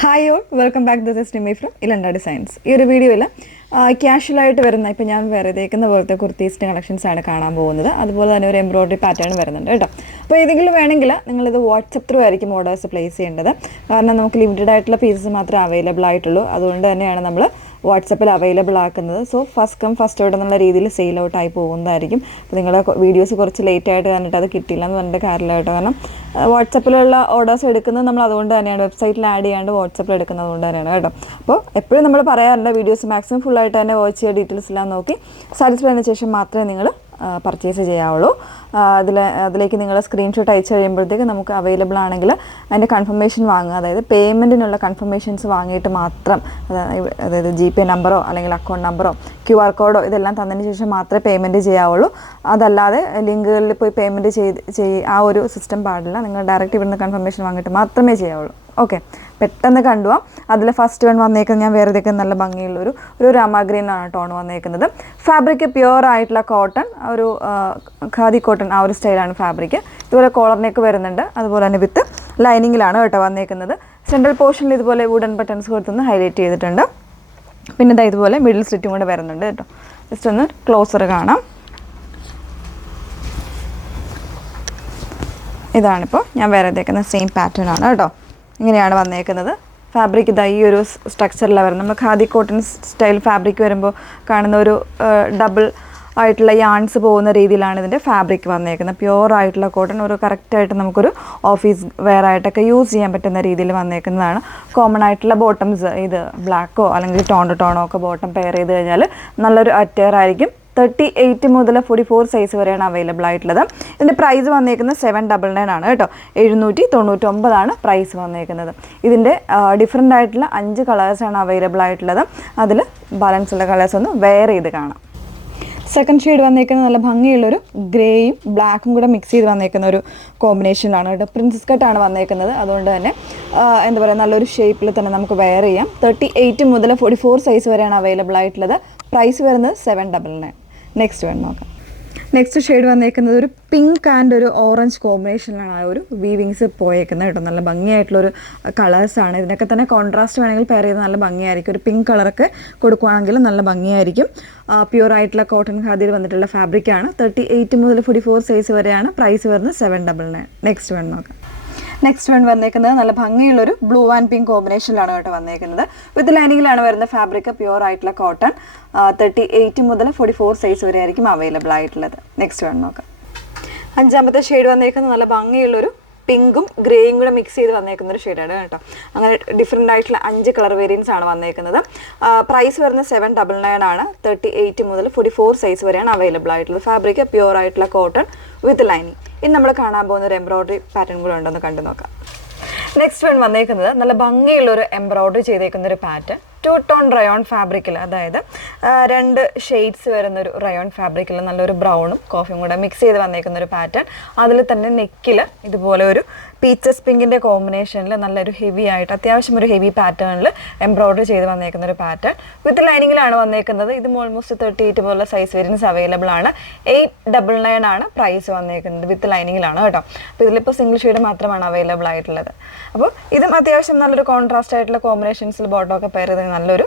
Hi all, welcome back. This is Nimi from Ilanda designs. ഈ ഒരു വീഡിയോയിൽ ക്യാഷ്വലായിട്ട് വരുന്ന, ഇപ്പോൾ ഞാൻ വേറെ തേക്കുന്ന പോലത്തെ കുർത്തീസിൻ്റെ കളക്ഷൻസാണ് കാണാൻ പോകുന്നത്. അതുപോലെ തന്നെ ഒരു എംബ്രോയ്ഡറി പാറ്റേൺ വരുന്നുണ്ട് കേട്ടോ. അപ്പോൾ ഏതെങ്കിലും വേണമെങ്കിൽ നിങ്ങളിത് വാട്സപ്പ് ത്രൂ ആയിരിക്കും ഓർഡേഴ്സ് പ്ലേസ് ചെയ്യേണ്ടത്. കാരണം നമുക്ക് ലിമിറ്റഡ് ആയിട്ടുള്ള പീസസ് മാത്രമേ അവൈലബിൾ ആയിട്ടുള്ളൂ. അതുകൊണ്ട് തന്നെയാണ് നമ്മൾ വാട്സപ്പിൽ അവൈലബിൾ ആക്കുന്നത്. So first come first out എന്നുള്ള രീതിയിൽ സെയിൽ ഔട്ട് ആയി പോകുന്നതായിരിക്കും. അപ്പോൾ നിങ്ങളുടെ വീഡിയോസ് കുറച്ച് ലേറ്റ് ആയിട്ട് കണ്ടിട്ട് അത് കിട്ടില്ല എന്ന് പറഞ്ഞിട്ട് കാര്യമില്ല കേട്ടോ. കാരണം വാട്സപ്പിലുള്ള ഓർഡേഴ്സ് എടുക്കുന്നത് നമ്മൾ അതുകൊണ്ട് തന്നെയാണ്, വെബ്സൈറ്റിൽ ആഡ് ചെയ്യാണ്ട് വാട്സപ്പിൽ എടുക്കുന്നത് കൊണ്ട് തന്നെയാണ് കേട്ടോ. അപ്പോൾ എപ്പോഴും നമ്മൾ പറയാറുണ്ട്, വീഡിയോസ് മാക്സിമം ഫുള്ളായിട്ട് തന്നെ വാച്ച് ചെയ്യുക, ഡീറ്റെയിൽസ് എല്ലാം നോക്കി സാറ്റിസ്ഫൈ ആയതിനു ശേഷം മാത്രമേ നിങ്ങൾ പർച്ചേസ് ചെയ്യാവുള്ളൂ. അതിലേക്ക് നിങ്ങൾ സ്ക്രീൻഷോട്ട് അയച്ചു കഴിയുമ്പോഴത്തേക്ക് നമുക്ക് അവൈലബിൾ ആണെങ്കിൽ അതിൻ്റെ കൺഫർമേഷൻ വാങ്ങുക. അതായത് പേയ്മെൻറ്റിനുള്ള കൺഫർമേഷൻസ് വാങ്ങിയിട്ട് മാത്രം, അതായത് GPay നമ്പറോ അല്ലെങ്കിൽ അക്കൗണ്ട് നമ്പറോ QR കോഡോ ഇതെല്ലാം തന്നതിന് ശേഷം മാത്രമേ പേയ്മെൻറ്റ് ചെയ്യാവുള്ളൂ. അതല്ലാതെ ലിങ്കുകളിൽ പോയി പേയ്മെൻറ്റ് ആ ഒരു സിസ്റ്റം പാടില്ല. നിങ്ങൾ ഡയറക്റ്റ് ഇവിടുന്ന് കൺഫർമേഷൻ വാങ്ങിയിട്ട് മാത്രമേ ചെയ്യാവുള്ളൂ. ഓക്കെ, പെട്ടെന്ന് കണ്ടുപോകാം. അതിൽ ഫസ്റ്റ് വൺ വന്നേക്കുന്നത് ഞാൻ വേറെ ഇതൊക്കെ നല്ല ഭംഗിയുള്ളൊരു രാമ ഗ്രീൻ ആണ് ടോൺ വന്നേക്കുന്നത്. ഫാബ്രിക് പ്യുവർ ആയിട്ടുള്ള കോട്ടൺ, ഒരു ഖാദി കോട്ടൺ ആ ഒരു സ്റ്റൈലാണ് ഫാബ്രിക്. ഇതുപോലെ കോളർ നെക്ക് വരുന്നുണ്ട്. അതുപോലെ തന്നെ വിത്ത് ലൈനിങ്ങിലാണ് കേട്ടോ വന്നേക്കുന്നത്. സെൻട്രൽ പോർഷനിൽ ഇതുപോലെ വുഡൻ ബട്ടൺസ് കൊടുത്തൊന്ന് ഹൈലൈറ്റ് ചെയ്തിട്ടുണ്ട്. പിന്നെ ഇതാ ഇതുപോലെ മിഡിൽ സ്ലിറ്റും കൂടെ വരുന്നുണ്ട് കേട്ടോ. ജസ്റ്റ് ഒന്ന് ക്ലോസർ കാണാം. ഇതാണിപ്പോൾ ഞാൻ വേറെ ഇതേക്കുന്ന സെയിം പാറ്റേൺ ആണ് കേട്ടോ. ഇങ്ങനെയാണ് വന്നേക്കുന്നത്. ഫാബ്രിക് ഇതാ ഈ ഒരു സ്ട്രക്ചറിലാണ് വരുന്നത്. നമ്മൾ ഖാദി കോട്ടൺ സ്റ്റൈൽ ഫാബ്രിക് വരുമ്പോൾ കാണുന്ന ഒരു ഡബിൾ ആയിട്ടുള്ള യാൺസ് പോകുന്ന രീതിയിലാണ് ഇതിൻ്റെ ഫാബ്രിക് വന്നേക്കുന്നത്. പ്യുവർ ആയിട്ടുള്ള കോട്ടൺ, ഒരു കറക്റ്റായിട്ട് നമുക്കൊരു ഓഫീസ് വെയർ ആയിട്ടൊക്കെ യൂസ് ചെയ്യാൻ പറ്റുന്ന രീതിയിൽ വന്നേക്കുന്നതാണ്. കോമൺ ആയിട്ടുള്ള ബോട്ടംസ്, ഇത് ബ്ലാക്കോ അല്ലെങ്കിൽ ടോണോ ഒക്കെ ബോട്ടം പെയർ ചെയ്ത് കഴിഞ്ഞാൽ നല്ലൊരു അറ്റയർ ആയിരിക്കും. 38 മുതൽ 44 സൈസ് വരെയാണ് അവൈലബിൾ ആയിട്ടുള്ളത്. ഇതിൻ്റെ പ്രൈസ് വന്നേക്കുന്നത് 799 ആണ് കേട്ടോ. 799 പ്രൈസ് വന്നേക്കുന്നത്. ഇതിൻ്റെ ഡിഫറെൻ്റ് ആയിട്ടുള്ള 5 കളേഴ്സാണ് അവൈലബിൾ ആയിട്ടുള്ളത്. അതിൽ ബാലൻസ് ഉള്ള കളേഴ്സ് ഒന്ന് വെയർ ചെയ്ത് കാണാം. സെക്കൻഡ് ഷെയ്ഡ് വന്നേക്കുന്നത് നല്ല ഭംഗിയുള്ളൊരു ഗ്രേയും ബ്ലാക്കും കൂടെ മിക്സ് ചെയ്ത് വന്നേക്കുന്ന ഒരു കോമ്പിനേഷനിലാണ് കേട്ടോ. പ്രിൻസസ് കട്ടാണ് വന്നേക്കുന്നത്. അതുകൊണ്ട് തന്നെ എന്താ പറയുക, നല്ലൊരു ഷേപ്പിൽ തന്നെ നമുക്ക് വെയർ ചെയ്യാം. 38 മുതൽ 44 സൈസ് വരെയാണ് അവൈലബിൾ ആയിട്ടുള്ളത്. പ്രൈസ് വരുന്നത് 799. നെക്സ്റ്റ് വേണം നോക്കാം. നെക്സ്റ്റ് ഷെയ്ഡ് വന്നേക്കുന്നത് ഒരു പിങ്ക് ആൻഡ് ഒരു ഓറഞ്ച് കോമ്പിനേഷനിലാണ് ആ ഒരു വീവിങ്സ് പോയേക്കുന്നത് കേട്ടോ. നല്ല ഭംഗിയായിട്ടുള്ളൊരു കളേഴ്സാണ്. ഇതിനൊക്കെ തന്നെ കോൺട്രാസ്റ്റ് വേണമെങ്കിൽ പെയർ ചെയ്ത് നല്ല ഭംഗിയായിരിക്കും. ഒരു പിങ്ക് കളറൊക്കെ കൊടുക്കുകയാണെങ്കിൽ നല്ല ഭംഗിയായിരിക്കും. പ്യുവർ ആയിട്ടുള്ള കോട്ടൺ ഖാദിയിൽ വന്നിട്ടുള്ള ഫാബ്രിക്കാണ്. 38 മുതൽ 44 സൈസ് വരെയാണ്. പ്രൈസ് വരുന്നത് 799. നെക്സ്റ്റ് വേണം നോക്കാം. നെക്സ്റ്റ് വൺ വന്നേക്കുന്നത് നല്ല ഭംഗിയുള്ളൊരു ബ്ലൂ ആൻഡ് പിങ്ക് കോമ്പിനേഷനിലാണ് കേട്ടോ വന്നേക്കുന്നത്. വിത്ത് ലൈനിങ്ങിലാണ് വരുന്ന ഫാബ്രിക്. പ്യുവർ ആയിട്ടുള്ള കോട്ടൺ. 38 മുതൽ 44 സൈസ് വരെ ആയിരിക്കും അവൈലബിൾ ആയിട്ടുള്ളത്. നെക്സ്റ്റ് വൺ നോക്കാം. അഞ്ചാമത്തെ ഷെയ്ഡ് വന്നേക്കുന്നത് നല്ല ഭംഗിയുള്ളൊരു പിങ്കും ഗ്രേയും കൂടെ മിക്സ് ചെയ്ത് വന്നേക്കുന്ന ഒരു ഷെയ്ഡാണ് കേട്ടോ. അങ്ങനെ ഡിഫറെൻ്റ് ആയിട്ടുള്ള 5 കളർ വേരിയൻസ് ആണ് വന്നേക്കുന്നത്. പ്രൈസ് വരുന്നത് 799 ആണ്. 38 മുതൽ 44 സൈസ് വരെയാണ് അവൈലബിൾ ആയിട്ടുള്ളത്. ഫാബ്രിക് പ്യുവർ ആയിട്ടുള്ള കോട്ടൺ വിത്ത് ലൈനിങ്. ഇനി നമ്മൾ കാണാൻ പോകുന്ന ഒരു എംബ്രോയ്ഡറി പാറ്റേൺ കൂടെ ഉണ്ടെന്ന് കണ്ടു നോക്കാം. നെക്സ്റ്റ് വൺ വന്നേക്കുന്നത് നല്ല ഭംഗിയുള്ളൊരു എംബ്രോയ്ഡറി ചെയ്തേക്കുന്ന ഒരു പാറ്റേൺ. 2 ടോൺ റയോൺ ഫാബ്രിക്കിൽ, അതായത് 2 ഷെയ്ഡ്സ് വരുന്നൊരു റയോൺ ഫാബ്രിക്കിൽ നല്ലൊരു ബ്രൗണും കോഫിയും കൂടെ മിക്സ് ചെയ്ത് വന്നേക്കുന്ന ഒരു പാറ്റേൺ. അതിൽ തന്നെ നെക്കിൽ ഇതുപോലെ ഒരു പീച്ചസ് പിങ്കിൻ്റെ കോമ്പിനേഷനിൽ നല്ലൊരു ഹെവി ആയിട്ട്, അത്യാവശ്യം ഒരു ഹെവി പാറ്റേണിൽ എംബ്രോയ്ഡറി ചെയ്ത് വന്നേക്കുന്ന ഒരു പാറ്റേൺ. വിത്ത് ലൈനിങ്ങിലാണ് വന്നേക്കുന്നത്. ഇതും ഓൾമോസ്റ്റ് 38 പോലുള്ള സൈസ് വേരിയൻസ് അവൈലബിൾ ആണ്. 899 ആണ് പ്രൈസ് വന്നേക്കുന്നത്. വിത്ത് ലൈനിങ്ങിലാണ് കേട്ടോ. അപ്പോൾ ഇതിലിപ്പോൾ സിംഗിൾ ഷെയ്ഡ് മാത്രമാണ് അവൈലബിൾ ആയിട്ടുള്ളത്. അപ്പോൾ ഇതും അത്യാവശ്യം നല്ലൊരു കോൺട്രാസ്റ്റ് ആയിട്ടുള്ള കോമ്പിനേഷൻസിൽ ബോട്ടമൊക്കെ പെയർ ചെയ്ത് നല്ലൊരു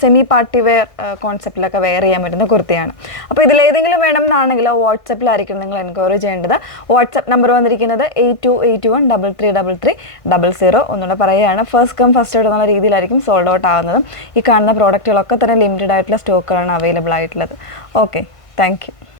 സെമി പാർട്ടി വെയർ കോൺസെപ്റ്റിലൊക്കെ വെയർ ചെയ്യാൻ പറ്റുന്ന കുർത്തിയാണ്. അപ്പോൾ ഇതിലേതെങ്കിലും വേണമെന്നാണെങ്കിൽ വാട്സപ്പിലായിരിക്കും നിങ്ങൾ എൻക്വയറി ചെയ്യേണ്ടത്. വാട്സപ്പ് നമ്പർ വന്നിരിക്കുന്നത് 8281333300. ഒന്നുകൂടെ പറയുകയാണ്, ഫസ്റ്റ് കം ഫസ്റ്റ് ഔട്ട് എന്നുള്ള രീതിയിലായിരിക്കും സോൾഡ് ഔട്ട് ആകുന്നത്. ഈ കാണുന്ന പ്രോഡക്റ്റുകളൊക്കെ തന്നെ ലിമിറ്റഡ് ആയിട്ടുള്ള സ്റ്റോക്കുകളാണ് അവൈലബിൾ ആയിട്ടുള്ളത്. Okay, thank you.